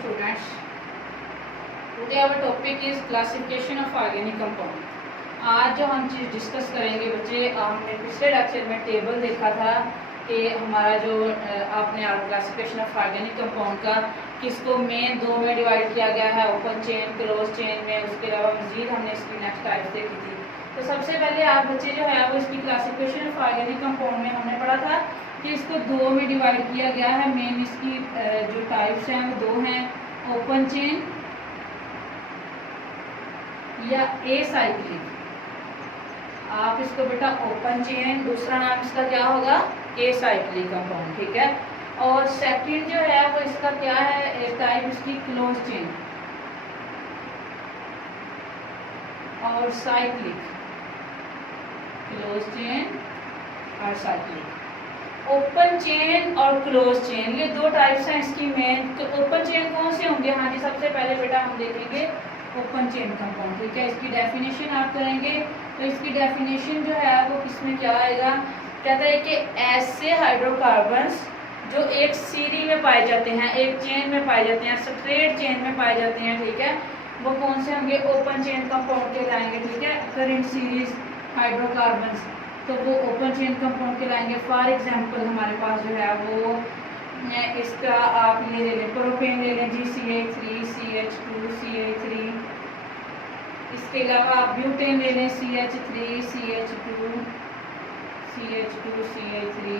students. Today our topic is classification of organic compound. आज जो हम चीज़ डिस्कस करेंगे बच्चे, हमने पिछले लेक्चर में टेबल देखा था कि हमारा जो आपने क्लासिफिकेशन ऑफ ऑर्गेनिक कंपाउंड का किसको मेन दो में डिवाइड किया गया है, ओपन चेन क्लोज चेन में। उसके अलावा मजीद हमने इसकी नेक्स्ट टाइप देखी थी। तो सबसे पहले आप बच्चे जो है वो इसकी क्लासिफिकेशन ऑफ ऑर्गेनिक कंपाउंड में हमने पढ़ा था कि इसको दो में डिवाइड किया गया है। मेन इसकी जो टाइप्स हैं वो दो हैं, ओपन चेन या एसाइक्लिक। आप इसको बेटा ओपन चेन, दूसरा नाम इसका क्या होगा एसाइक्लिक कंपाउंड, ठीक है। और सेकंड जो है वो इसका क्या है, टाइप इसकी क्लोज चेन और साइक्लिक, क्लोज चेन और साइक्लिक। ओपन चेन और क्लोज चेन ये दो टाइप्स हैं इसकी मेन। तो ओपन चेन कौन से होंगे? हाँ जी, सबसे पहले बेटा हम देखेंगे ओपन चेन कंपाउंड, ठीक है। इसकी डेफिनेशन आप करेंगे तो इसकी डेफिनेशन जो है वो इसमें क्या आएगा, कहता है कि ऐसे हाइड्रोकार्बन्स जो एक सीरीज में पाए जाते हैं, एक चेन में पाए जाते हैं, स्ट्रेट चेन में पाए जाते हैं, ठीक है, वो कौन से होंगे? ओपन चेन कंपाउंड कहलाएंगे, ठीक है। अगर इन सीरीज हाइड्रोकार्बन्स तो वो ओपन चेन कंपाउंड कहलाएंगे। फॉर एग्जांपल हमारे पास जो है वो इसका आप ये ले लें, प्रोपेन ले लें जी, CH3 CH2 CH3। इसके अलावा आप ब्यूटेन ले लें, CH3 CH2 CH2 CH3।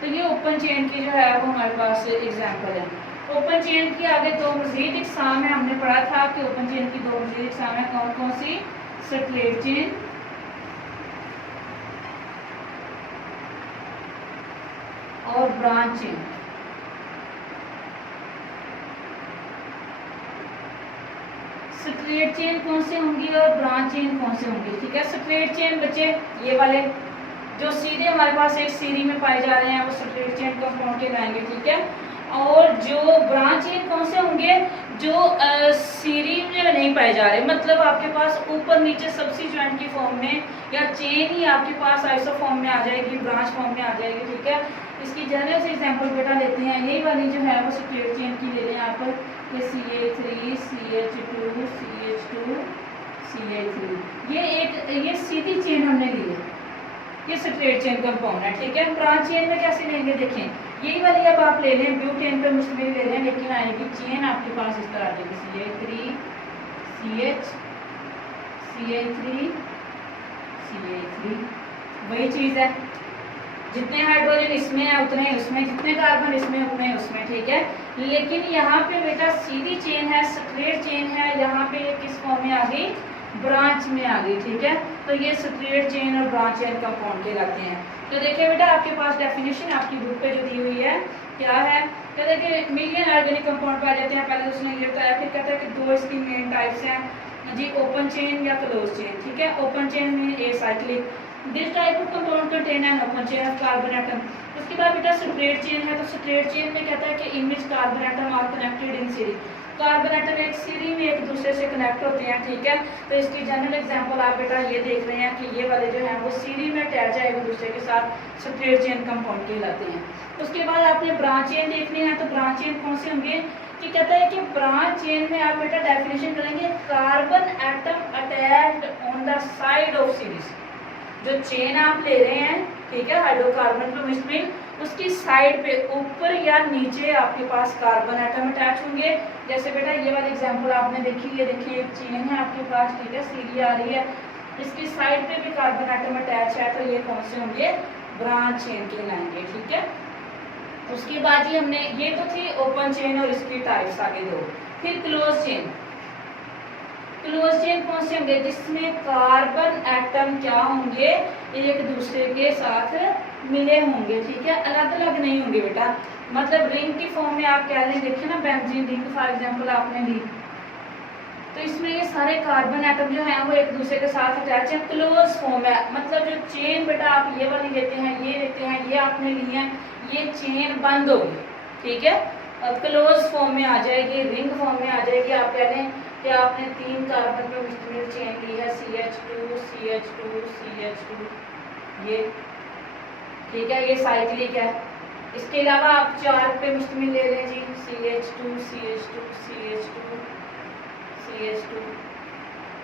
तो ये ओपन चेन की जो है वो हमारे पास एग्जांपल है। ओपन चेन की आगे दो मजीद इकसाम है, हमने पढ़ा था कि ओपन चेन की दो मजीद इकसाम है। कौन कौन सी? स्ट्रेट चेन और ब्रांच चेन। स्ट्रेट चेन कौन से होंगी और ब्रांच चेन कौन से होंगी, ठीक है। स्ट्रेट चेन बच्चे ये वाले जो सीधे हमारे पास एक सीरीज में पाए जा रहे हैं वो स्ट्रेट चेन कंपाउंड कहलाएंगे, ठीक है। और जो ब्रांच चेन कौन से होंगे? जो सीरीज में नहीं पाए जा रहे, मतलब आपके पास ऊपर नीचे सब्सिट्यूएंट की फॉर्म में या चेन ही आपके पास आइसो फॉर्म में आ जाएगी, ब्रांच फॉर्म में आ जाएगी, ठीक है। इसकी जनरल से एग्जांपल बेटा लेते हैं, यही वाली जो है वो स्ट्रेट चेन की ले लें यहाँ पर, CH3 CH2 CH2 CH3। ये सीधी चेन हमने ली है, ये स्ट्रेट चेन कंपाउंड है, ठीक है। ब्रांच चेन में कैसे लेंगे देखें, यही वाली अब आप ले लें, ब्यूटेन पे मुश्किल ले लें, लेकिन आएगी चेन आपके पास इस तरह आ जाएगी, CH3 CH CH3 CH3। वही चीज़ है, जितने हाइड्रोजन इसमें है उतने उसमें, जितने कार्बन इसमें उतने उसमें, ठीक है। लेकिन यहाँ पे बेटा सीधी चेन है, स्ट्रेट चेन है, यहाँ पे ये किस फॉर्म में आ गई? ब्रांच में आ गई, ठीक है। तो ये स्ट्रेट चेन और ब्रांच चेन कंपाउंड कहलाते हैं। तो देखिए बेटा आपके पास डेफिनेशन आपकी बुक पे जो दी हुई है क्या है, कहते हैं कि मिलियन ऑर्गेनिक कंपाउंड पाए जाते हैं। पहले उसने ये बताया, फिर कहता है कि दो इसकी मेन टाइप्स हैं जी, ओपन चेन या क्लोज चेन, ठीक है। ओपन चेन में acyclic, this type of compound contain an open chain of carbon atom. उसके बाद बेटा स्ट्रेट चेन है, तो स्ट्रेट चेन में कहता है कि in which carbon atom are connected in series. Carbon atom एक सीरीज में एक दूसरे से कनेक्ट होते हैं, ठीक है। तो इसकी जनरल एग्जांपल आप बेटा ये देख रहे हैं कि ये वाले जो हैं वो सीरीज में अटैच है एक दूसरे के साथ, स्ट्रेट चेन कंपाउंड कहलाते हैं। उसके बाद आपने ब्रांच चेन देखने हैं, तो ब्रांच चेन कौन से होंगे कि कहता है कि ब्रांच चेन में आप बेटा डेफिनेशन करेंगे, carbon atom attached on the side of series. जो चेन आप ले रहे हैं, ठीक है, हाइड्रोकार्बन पे मुश्किल, उसकी साइड पे ऊपर या नीचे आपके पास कार्बन एटम अटैच होंगे। जैसे बेटा ये वाली एग्जांपल आपने देखी, ये देखिए एक चेन है आपके पास, ठीक है, सीधी आ रही है, इसकी साइड पे भी कार्बन एटम अटैच है, तो ये कौन से होंगे? ब्रांच चेन कहलाएंगे, ठीक है। उसके बाद ही हमने ये तो थी ओपन चेन और इसकी टाइप्स आगे दो। फिर क्लोज चेन। क्लोज चेन कौन से होंगे? जिसमें कार्बन एटम क्या होंगे? एक दूसरे के साथ मिले होंगे, ठीक है, अलग अलग नहीं होंगे बेटा। मतलब रिंग की फॉर्म में आप कह लें, देखिए ना बेंजीन रिंग फॉर एग्जांपल आपने ली, तो इसमें ये सारे कार्बन एटम जो हैं वो एक दूसरे के साथ अटैच है, क्लोज फॉर्म है। मतलब जो चेन बेटा आप ये वाली लेते हैं, ये लेते हैं, ये आपने ली है, ये चेन बंद होगी, ठीक है, और क्लोज फॉर्म में आ जाएगी, रिंग फॉर्म में आ जाएगी। आप कह लें कि आपने 3 कार्बन पे मुश्तमिल चेन ली है, CH2 CH2 CH2, ये ठीक है, ये साइक्लिक है, इसके अलावा आप 4 पे मुश्तमिल ले लें जी, CH2 CH2 CH2 CH2,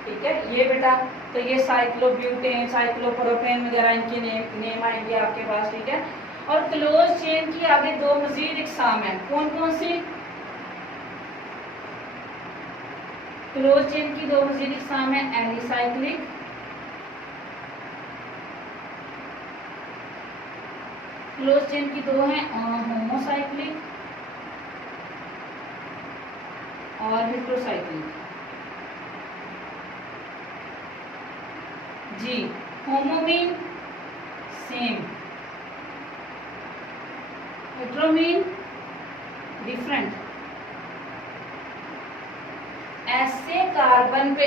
ठीक है। ये बेटा तो ये साइक्लोब्यूटेन, साइक्लोप्रोपेन वगैरह इनके नेम आएंगे आपके पास, ठीक है। और क्लोज चेन की आगे दो मजीद इकसाम है, कौन कौन सी? क्लोज चेन की दो मजीद इकसाम है, एलिसाइक्लिक क्लोज चेन की दो हैं, होमोसाइक्लिक और हेटेरोसाइक्लिक। जी, homo mean same, hetero mean different. ऐसे कार्बन पे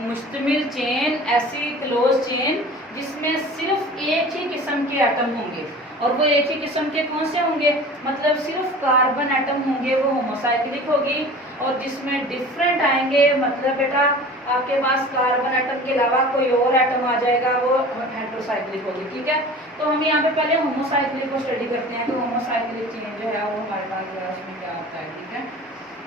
मुश्तमिल चेन, ऐसी क्लोज चेन जिसमें सिर्फ एक ही किस्म के एटम होंगे, और वो एक ही किस्म के कौन से होंगे? मतलब सिर्फ कार्बन एटम होंगे, वो होमोसाइक्लिक होगी। और जिसमें डिफरेंट आएंगे, मतलब बेटा आपके पास कार्बन एटम के अलावा कोई और एटम आ जाएगा, वो हेटेरोसाइक्लिक होगी, ठीक है। तो हम यहाँ पे पहले होमोसाइक्लिक को स्टडी करते हैं। तो होमोसाइक्लिक चेन जो है वो हमारे पास उसमें क्या होता है, ठीक है।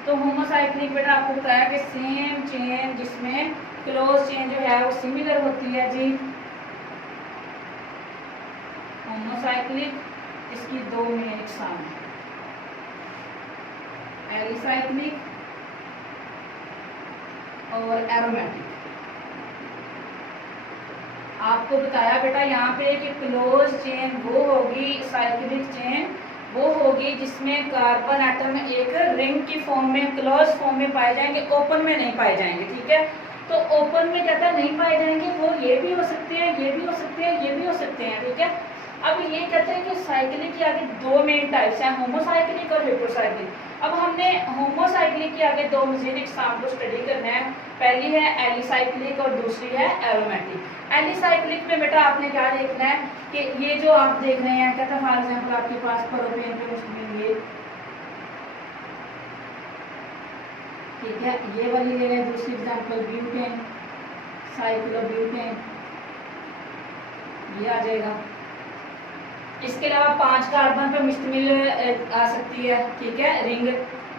तो होमोसाइक्लिक बेटा आपको बताया कि सेम चेन जिसमें क्लोज चेन जो है वो सिमिलर होती है जी, होमोसाइक्लिक। इसकी दो मेन इकसाम है, एलिसाइक्लिक और एरोमेटिक। आपको बताया बेटा यहाँ पे कि क्लोज चेन वो होगी, साइक्लिक चेन वो होगी जिसमें कार्बन एटम एक रिंग की फॉर्म में, क्लोज फॉर्म में पाए जाएंगे, ओपन में नहीं पाए जाएंगे, ठीक है। तो ओपन में कहता है नहीं पाए जाएंगे, वो ये भी हो सकते हैं, ये भी हो सकते हैं, ये भी हो सकते हैं, ठीक है। अब ये कहते हैं कि साइक्लिक के आगे दो मेन टाइप्स हैं, होमोसाइक्लिक और हेटेरोसाइक्लिक। अब हमने होमोसाइक्लिक के आगे दो मजीद इकसाम को स्टडी करना है। पहली है एलिसाइक्लिक और दूसरी है एरोमेटिक। एलिसाइक्लिक में बेटा आपने क्या देखना है कि ये जो आप देख रहे हैं, कहता है फॉर एग्जांपल आपके पास प्रोपेन पे मुश्तमिल ये, ठीक है, ये वाली ले लें। दूसरी एग्जांपल ब्यूटेन, साइक्लोब्यूटेन, ये आ जाएगा। इसके अलावा 5 कार्बन पर मुश्तमिल आ सकती है, ठीक है, रिंग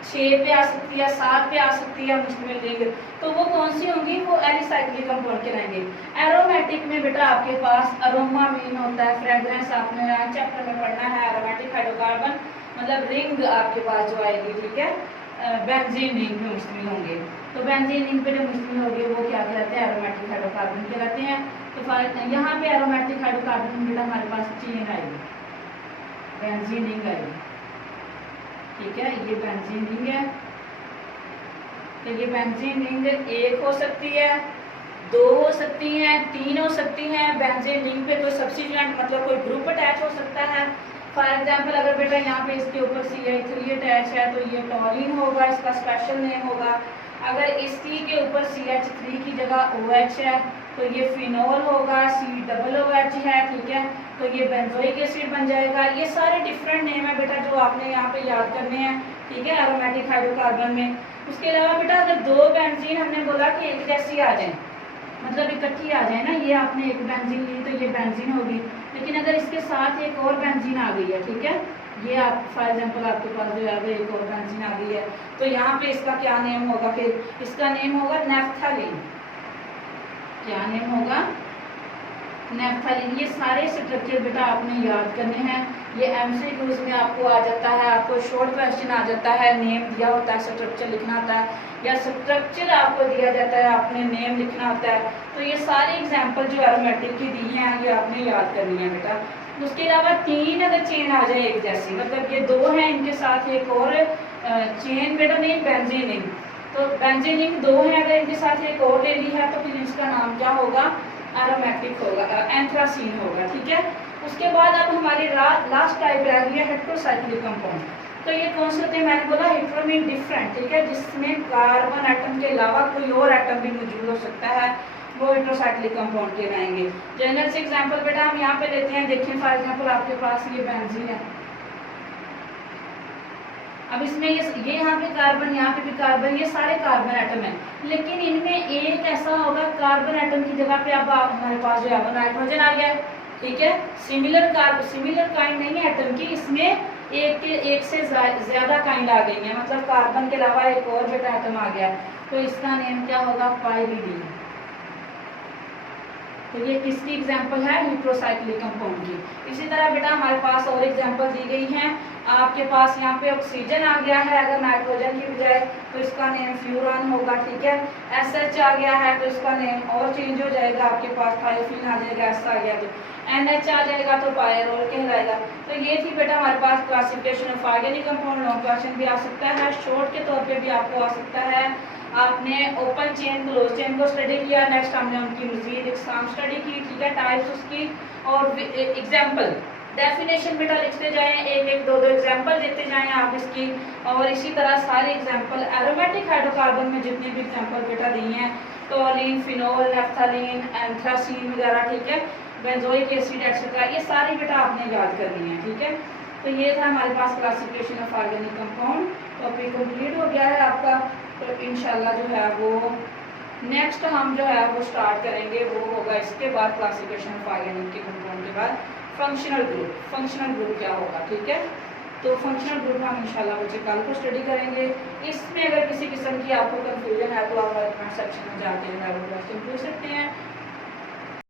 6 पे आ सकती है, 7 पे आ सकती है मुश्तमिल रिंग। तो वो कौन सी होंगी? वो एलिसाइक्लिक कंपाउंड कहलाएंगे। एरोमेटिक में बेटा आपके पास अरोमा मीन होता है, फ्रेग्रेंस आपने चैप्टर में पढ़ना है। एरोमेटिक हाइड्रोकार्बन मतलब रिंग आपके पास जो आएगी, ठीक है, बेंजीन रिंग में मुश्तमिल होंगे। तो बेंजीन रिंग पे जो मुश्तमिल होगी वो क्या कहलाते हैं? एरोमेटिक हाइड्रोकार्बन कहलाते हैं। तो यहाँ पे एरोमेटिक हाइड्रोकार्बन में बेटा हमारे पास चेन आएगी, बेंजीन रिंग आएगी, ठीक है। ये बेंजीन रिंग है, तो ये बेंजीन रिंग एक हो सकती है, 2 हो सकती हैं, 3 हो सकती हैं। बेंजीन रिंग पे कोई सब्स्टिट्यूएंट मतलब कोई ग्रुप अटैच हो सकता है। फॉर एग्जांपल अगर बेटा यहाँ पे इसके ऊपर CH3 अटैच है तो ये टॉलिन होगा, इसका स्पेशल नेम होगा। अगर इसी के ऊपर CH3 की जगह OH है तो ये फिनोल होगा, COOH है, ठीक है, तो ये बेंजोइक एसिड बन जाएगा। ये सारे डिफरेंट नेम है बेटा जो आपने यहाँ पे याद करने हैं, ठीक है, एरोमेटिक हाइड्रोकार्बन में। उसके अलावा बेटा अगर दो बेंजीन हमने बोला कि एक जैसी आ जाए, मतलब इकट्ठी आ जाए ना, ये आपने एक बेंजीन ली तो ये बेंजीन होगी, लेकिन अगर इसके साथ एक और बेंजीन आ गई है, ठीक है, ये आप फॉर एग्जांपल आपके पास जो है एक और बेंजीन आ गई है, तो यहाँ पे इसका क्या नेम होगा? फिर इसका नेम होगा नेफ्थलीन। क्या नेम होगा? नेफ्थलीन। ये सारे स्ट्रक्चर बेटा आपने याद करने हैं। ये MCQs में आपको आ जाता है, आपको शॉर्ट क्वेश्चन आ जाता है, नेम दिया होता है, स्ट्रक्चर लिखना होता है, या स्ट्रक्चर आपको दिया जाता है, आपने नेम लिखना होता है। तो ये सारे एग्जाम्पल जो एरोमेटिक की दी हैं ये आपने याद करनी है बेटा। उसके अलावा 3 अगर चेन आ जाए एक जैसी, मतलब ये 2 हैं, इनके साथ एक और चेन बेटा नहीं, बेंजीन रिंग, तो बेंजीन रिंग 2 हैं, अगर इनके साथ एक और ले ली है तो फिर इसका नाम क्या होगा? एरोमेटिक होगा, एंथ्रासीन होगा, ठीक है। उसके बाद अब हमारी लास्ट टाइप रह गई है हेटेरोसाइक्लिक कंपाउंड। तो ये कौन से होते हैं? मैंने बोला हेटेरो मीन डिफरेंट, ठीक है, जिसमें कार्बन एटम के अलावा कोई और एटम भी मौजूद हो सकता है, वो हेटेरोसाइक्लिक कंपाउंड कहलाएंगे। जनरल से एग्जांपल बेटा हम यहाँ पे लेते हैं, देखिए फॉर एग्जांपल आपके पास ये बेंजीन है। अब इसमें ये यहाँ पे कार्बन, यहाँ पे भी कार्बन, ये सारे कार्बन एटम हैं, लेकिन इनमें एक ऐसा होगा कार्बन एटम की जगह पे अब हमारे पास जो है नाइट्रोजन आ गया है, ठीक है। सिमिलर काइंड नहीं है एटम की, इसमें एक से ज़्यादा काइंड आ गई है, मतलब कार्बन के अलावा एक और बेटा एटम आ गया, तो इसका नेम क्या होगा, पाइरीडीन। तो ये किसकी एग्जांपल है, न्यूक्लियोसाइक्लिक कंपाउंड की। इसी तरह बेटा हमारे पास और एग्जांपल दी गई हैं। आपके पास यहाँ पे ऑक्सीजन आ गया है अगर नाइट्रोजन की बजाय, तो इसका नेम फ्यूरान होगा, ठीक है। SH आ गया है तो इसका नेम और चेंज हो जाएगा, आपके पास थायोफिन आ जाएगा, S आ गया तो NH आ जाएगा तो पायरोल कहलाएगा। तो ये थी बेटा हमारे पास classification of organic compound. Long question भी आ सकता है, शॉर्ट के तौर पे भी आपको आ सकता है। आपने ओपन चेन क्लोज चेन को स्टडी किया, नेक्स्ट हमने उनकी मजीद एग्जाम स्टडी की, ठीक है, टाइप्स उसकी और एग्जाम्पल डेफिनेशन बेटा लिखते जाएं, एक एक दो दो एग्जाम्पल देते जाएं आप इसकी। और इसी तरह सारे एग्जाम्पल एरोमेटिक हाइड्रोकार्बन में जितने भी एग्जाम्पल बेटा दिए हैं, टोलिन, फिनोल, नैफ्थलीन, एंथ्रासीन वगैरह, ठीक है, बेंजोइक एसिड एक्सेट्रा, ये सारी बेटा आपने याद करनी है, ठीक है। तो ये था हमारे पास classification of organic compound. Topic complete हो गया है आपका। तो इंशाल्लाह जो है वो नेक्स्ट हम जो है वो स्टार्ट करेंगे, वो होगा इसके बाद क्लासिफिकेशन ऑफ ऑर्गेनिक के कंपाउंड के बाद फंक्शनल ग्रुप। फंक्शनल ग्रुप क्या होगा, ठीक है। तो फंक्शनल ग्रुप हम इंशाल्लाह बच्चे कल को स्टडी करेंगे। इसमें अगर किसी किस्म की आपको कंफ्यूजन है तो आप हमारे कमेंट सेक्शन में जाके जो है वो क्वेश्चन पूछ सकते हैं।